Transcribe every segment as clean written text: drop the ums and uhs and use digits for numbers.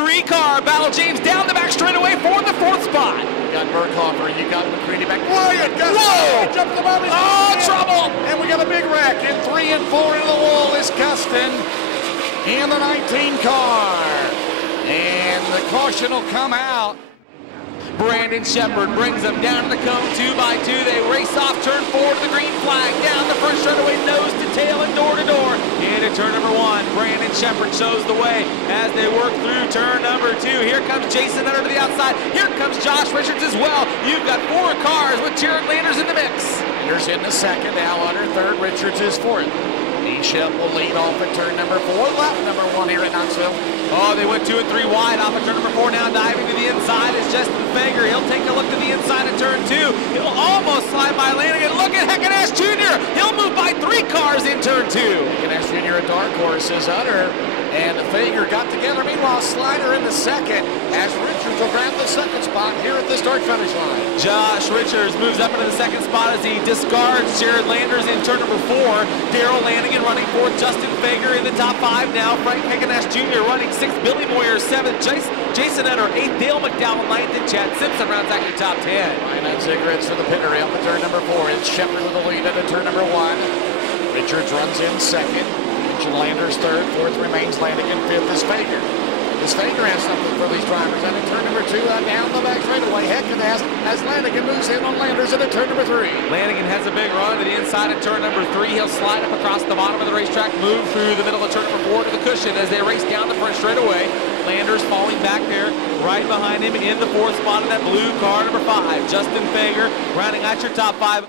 Three-car battle, James, down the back straightaway for the fourth spot. You got Burkhofer, you got McCready back. Wyatt got jumps the ball. Trouble! And we got a big wreck. In 3 and 4 into the wall is Custon in the 19 car. And the caution will come out. Brandon Shepard brings them down to the cone 2 by 2. They race off turn 4 to the green flag. Down the front straightaway, nose to tail and door to door. Into turn number 1. Brandon Shepard shows the way as they work through turn number 2. Here comes Jason Nutter to the outside. Here comes Josh Richards as well. You've got 4 cars with Jared Landers in the mix. Landers in the second, now under third. Richards is fourth. Shep will lead off at turn number 4, lap number 1 here at Knoxville. Oh, they went 2 and 3 wide off at turn number 4. Now diving to the inside is Justin Fager. He'll take a look to the inside of turn 2. He'll almost slide by Lanigan. Look at Heckenash Jr. He'll move by 3 cars in turn 2. Heckenash Jr. a dark horse is under, and Fager got together. Meanwhile, Slider in the second as Richards will grab the second spot here at the start finish line. Josh Richards moves up into the second spot as he discards Jared Landers in turn number 4. Daryl Lanigan running fourth. Justin Fager in the top 5 now. Frank Heckenash Jr. running 6th. Billy Moyer 7th. Jason Nutter 8th. Dale McDowell 9th. And Chad Simpson rounds out your top 10. Ryan Cigarettes for the pit rail at turn number 4. It's Shepard with the lead at turn number 1. Richards runs in second. Landers third. Fourth remains Lanigan. Fifth is Fager. This Fager has something for these drivers. And in turn number 2, down the back straightaway. Heckenash as Lanigan moves in on Landers at turn number 3. Lanigan has a big run to the inside of turn number 3. He'll slide up across the bottom of the racetrack, move through the middle of turn number 4 to the cushion as they race down the front straightaway. Landers falling back there, right behind him in the 4th spot in that blue car, number 5. Justin Fager rounding out your top 5.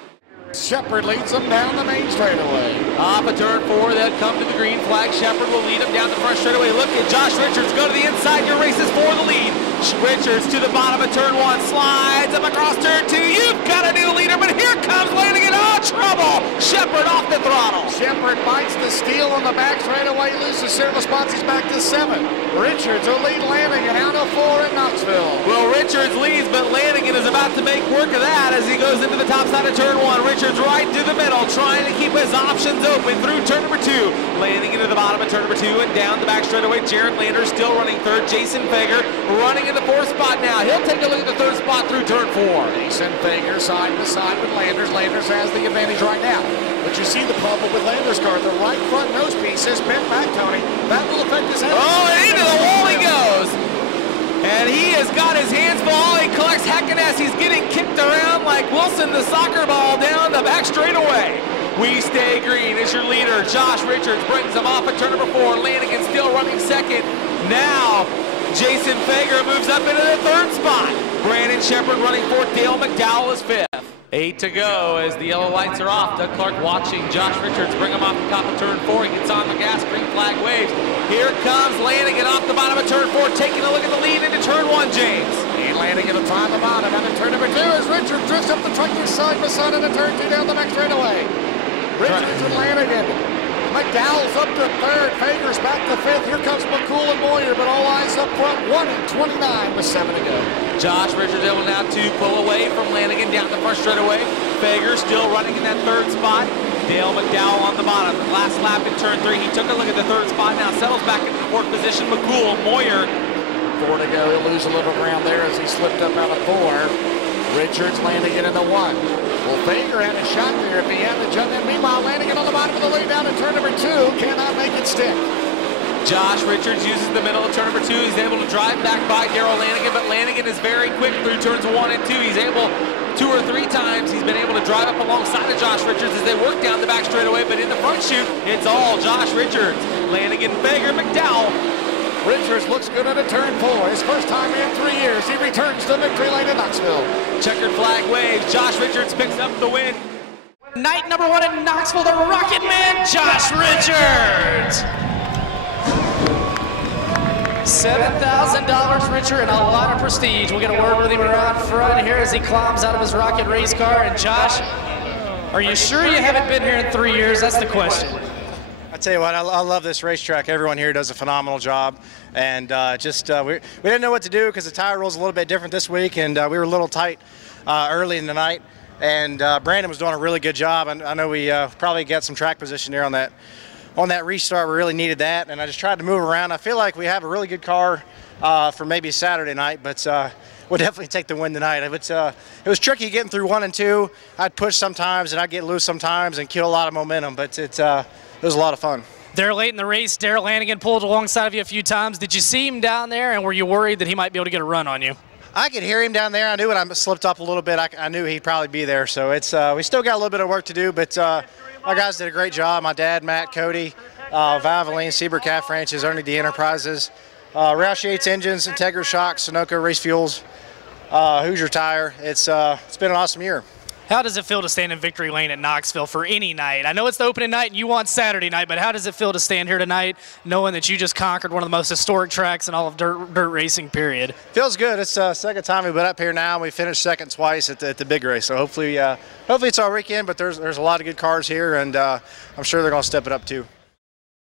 Shepard leads them down the main straightaway. Off of turn 4, they'll come to the green flag. Shepard will lead them down the front straightaway. Look at Josh Richards go to the inside. Your races for the lead. Richards to the bottom of turn 1, slides up across turn 2. You've got a new leader, but here comes Lanigan. Oh, trouble! Shepard off the throttle. Shepard bites the steel on the back straightaway, loses several spots. He's back to 7. Richards will lead Lanigan out of 4 in Knoxville. Well, Richards leads, but Lanigan is about to make work of that as he goes into the top side of turn 1. Richards right to the middle, trying to keep his options open through turn number 2. Landing into the bottom of turn number 2 and down the back straightaway. Jared Landers still running third. Jason Fager running in the 4th spot now. He'll take a look at the 3rd spot through turn 4. Jason Fager side to side with Landers. Landers has the advantage right now. But you see the problem with Landers' car. The right front nose piece is bent back, Tony. That will affect his head. Oh, and into the wall he goes. And he has got his hands full. He collects Heckenash. He's getting kicked around like Wilson the soccer ball down the back straightaway. We stay green as your leader. Josh Richards brings him off at turn number 4. Lanigan still running second. Now, Jason Fager moves up into the 3rd spot. Brandon Shepard running 4th. Dale McDowell is 5th. 8 to go as the yellow lights are off. Doug Clark watching Josh Richards bring him off the top of turn 4. He gets on the gas, green flag waves. Here comes Lanigan off the bottom of turn 4, taking a look at the lead into turn 1, James. And Lanigan to find the bottom, and in turn number 2 as Richards drifts up the tractor side by side into turn 2 down the back straightaway. Richards and Lanigan. McDowell's up to 3rd. Fager's back to 5th. Here comes McCool and Moyer, but all eyes up front. 1 and 29 with 7 to go. Josh Richards able now to pull away from Lanigan down the front straightaway. Fager still running in that 3rd spot. Dale McDowell on the bottom. Last lap in turn 3. He took a look at the 3rd spot. Now settles back into the 4th position. McCool, Moyer. 4 to go. He'll lose a little ground there as he slipped up out of 4. Richards landing it into 1. Well, Fager had a shot there if he had to jump in. Meanwhile, Lanigan on the bottom of the lead down in turn number 2. Cannot make it stick. Josh Richards uses the middle of turn number 2. He's able to drive back by Daryl Lanigan, but Lanigan is very quick through turns 1 and 2. He's able 2 or 3 times. He's been able to drive up alongside of Josh Richards as they work down the back straightaway, but in the front chute, it's all Josh Richards. Lanigan, Fager, McDowell. Richards looks good at a turn 4. His first time in 3 years. He returns to victory lane in Knoxville. Checkered flag waves. Josh Richards picks up the win. Night number 1 in Knoxville, the Rocket Man, Josh Richards. $7,000 richer and a lot of prestige. We'll get a word with him around front here as he climbs out of his Rocket race car. And Josh, are you sure you haven't been here in 3 years? That's the question. I tell you what, I love this racetrack. Everyone here does a phenomenal job, and we didn't know what to do because the tire roll's a little bit different this week, and we were a little tight early in the night. And Brandon was doing a really good job, and I know we probably got some track position there on that restart. We really needed that, and I just tried to move around. I feel like we have a really good car for maybe Saturday night, but we'll definitely take the win tonight. It was tricky getting through 1 and 2. I'd push sometimes and I'd get loose sometimes and kill a lot of momentum, but it was a lot of fun. There late in the race, Darrell Lanigan pulled alongside of you a few times. Did you see him down there, and were you worried that he might be able to get a run on you? I could hear him down there. I knew when I slipped up a little bit, I knew he'd probably be there. So it's we still got a little bit of work to do, but my guys did a great job. My dad, Matt, Cody, Valvoline, Sieber Calf Ranches, Ernie D Enterprises, Roush Yates Engines, Integra Shocks, Sunoco Race Fuels, Hoosier Tire. It's been an awesome year. How does it feel to stand in victory lane at Knoxville for any night? I know it's the opening night and you want Saturday night, but how does it feel to stand here tonight knowing that you just conquered one of the most historic tracks in all of dirt racing, period? Feels good. It's the second time we've been up here now. We finished second twice at the big race, so hopefully it's our weekend, but there's a lot of good cars here, and I'm sure they're going to step it up too.